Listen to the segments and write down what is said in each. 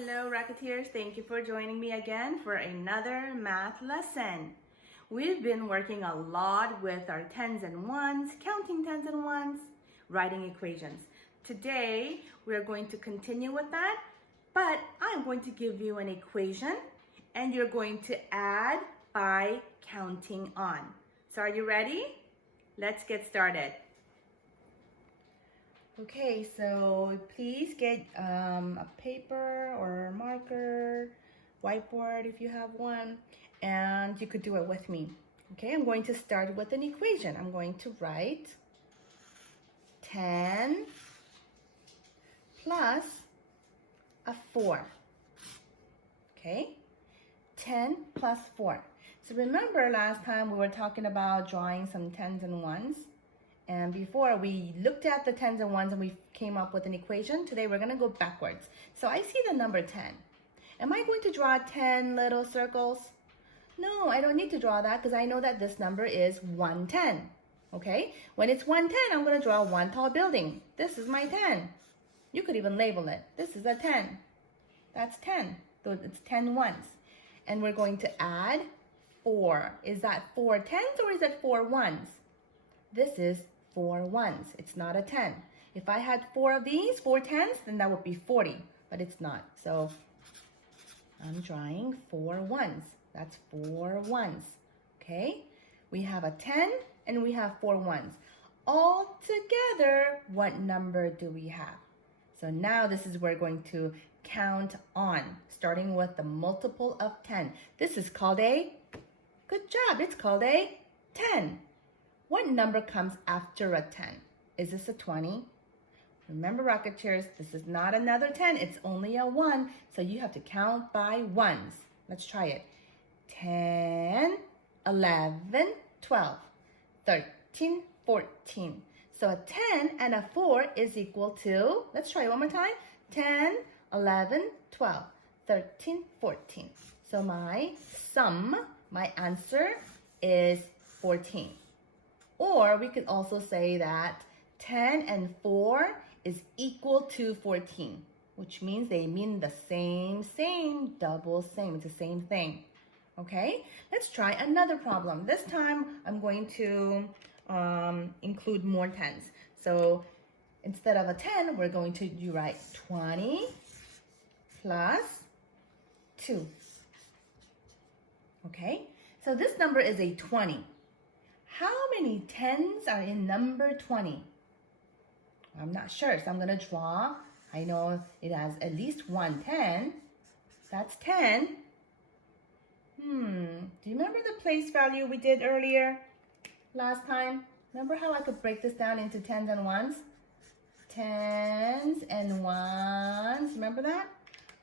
Hello Rocketeers, thank you for joining me again for another math lesson. We've been working a lot with our tens and ones, counting tens and ones, writing equations. Today we're going to continue with that, but I'm going to give you an equation and you're going to add by counting on. So are you ready? Let's get started. Okay, so please get a paper or marker, whiteboard if you have one, and you could do it with me. Okay, I'm going to start with an equation. I'm going to write 10 plus a 4. Okay, 10 plus 4. So remember last time we were talking about drawing some tens and ones? And before we looked at the tens and ones and we came up with an equation. Today we're going to go backwards. So I see the number 10. Am I going to draw 10 little circles? No, I don't need to draw that because I know that this number is 110. Okay? When it's 110, I'm going to draw one tall building. This is my 10. You could even label it. This is a 10. That's 10. So it's 10 ones. And we're going to add 4. Is that 4 tens or is it 4 ones? This is 4 ones. It's not a 10. If I had 4 of these, 4 tens, then that would be 40, but it's not. So I'm drawing 4 ones. That's 4 ones. Okay? We have a 10 and we have 4 ones. All together, what number do we have? So now this is where we're going to count on, starting with the multiple of 10. This is called a, good job, it's called a 10. What number comes after a 10? Is this a 20? Remember, Rocketeers, this is not another 10. It's only a 1. So you have to count by ones. Let's try it. 10, 11, 12, 13, 14. So a 10 and a 4 is equal to, let's try it one more time. 10, 11, 12, 13, 14. So my sum, my answer is 14. Or we could also say that 10 and 4 is equal to 14, which means they mean the same, double same. It's the same thing. Okay, let's try another problem. This time I'm going to include more tens. So instead of a 10, we're going to write 20 plus 2. Okay, so this number is a 20. How many tens are in number 20? I'm not sure, so I'm going to draw. I know it has at least one 10. That's 10. Do you remember the place value we did earlier last time? Remember how I could break this down into tens and ones? Tens and ones. Remember that?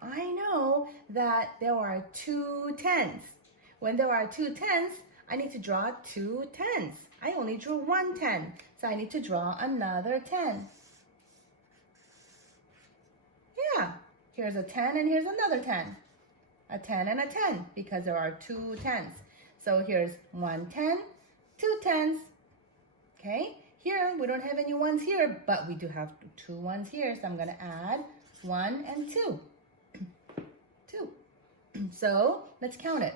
I know that there are 2 tens. When there are 2 tens, I need to draw 2 tens. I only drew 1 10, so I need to draw another 10. Yeah, here's a 10 and here's another 10. A 10 and a 10 because there are 2 tens. So here's 1 10, 2 tens. Okay, here we don't have any ones here, but we do have 2 ones here, so I'm going to add 1 and 2. 2. So let's count it.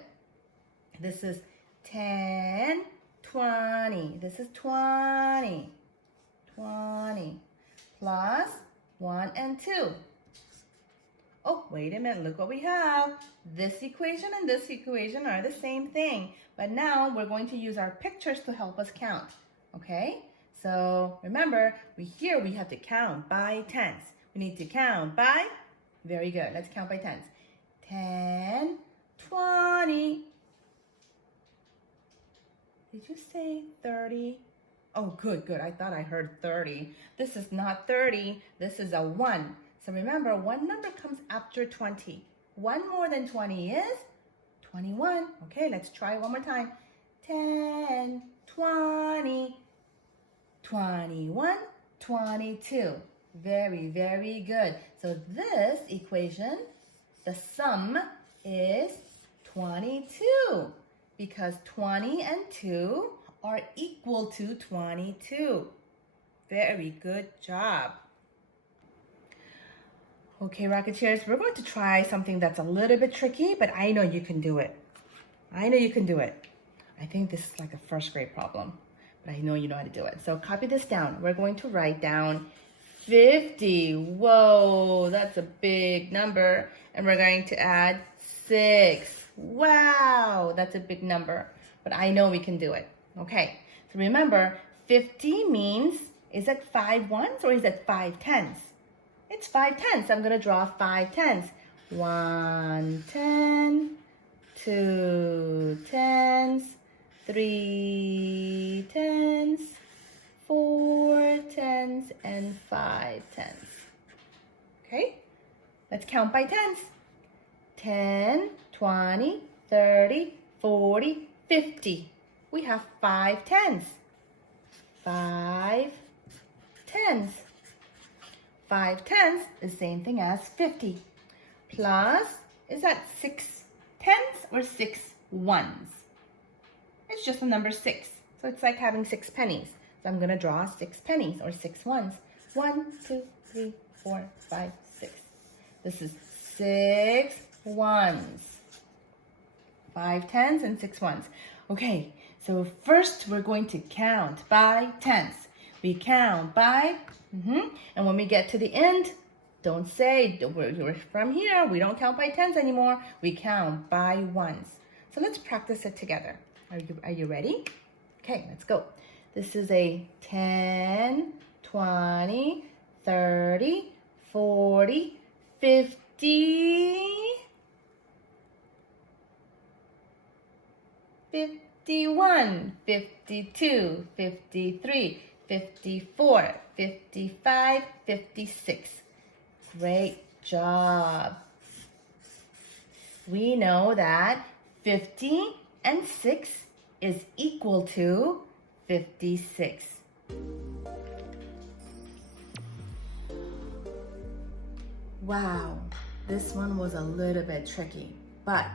This is 10, 20. This is 20. 20 plus 1 and 2. Oh, wait a minute. Look what we have. This equation and this equation are the same thing. But now we're going to use our pictures to help us count. Okay? So remember, here we have to count by tens. We need to count by, very good. Let's count by tens. 10, 20. Did you say 30? Oh, good. I thought I heard 30. This is not 30. This is a 1. So remember, one number comes after 20. 1 more than 20 is 21. Okay, let's try one more time. 10, 20, 21, 22. Very good. So this equation, the sum is 22. Because 20 and 2 are equal to 22. Very good job. Okay, Rocketeers, we're going to try something that's a little bit tricky, but I know you can do it. I know you can do it. I think this is like a first grade problem, but I know you know how to do it. So copy this down. We're going to write down 50. Whoa, that's a big number. And we're going to add 6. Wow, that's a big number, but I know we can do it. Okay, so remember, 50 means, is it 5 ones or is it 5 tens? It's 5 tens. I'm going to draw 5 tens. 1 10, 2 tens, 3 tens, 4 tens, and 5 tens. Okay, let's count by tens. 10, 20, 30, 40, 50. We have 5 tens. 5 tens. 5 tens is the same thing as 50. Plus, is that 6 tens or 6 ones? It's just the number 6. So it's like having 6 pennies. So I'm going to draw 6 pennies or 6 ones. 1, 2, 3, 4, 5, 6. This is 6 ones. 5 tens and 6 ones. Okay, so first we're going to count by tens. We count by, and when we get to the end, don't say we're from here. We don't count by tens anymore. We count by ones. So let's practice it together. Are you ready? Okay, let's go. This is a 10, 20, 30, 40, 50, 51, 52, 53, 54, 55, 56. Great job. We know that 50 and 6 is equal to 56. Wow, this one was a little bit tricky, but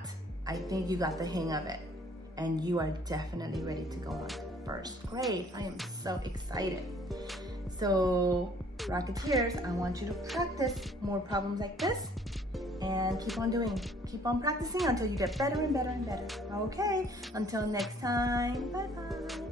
I think you got the hang of it, and you are definitely ready to go on to first grade. I am so excited. So, Rocketeers, I want you to practice more problems like this and keep on practicing until you get better and better and better. Okay, until next time, bye-bye.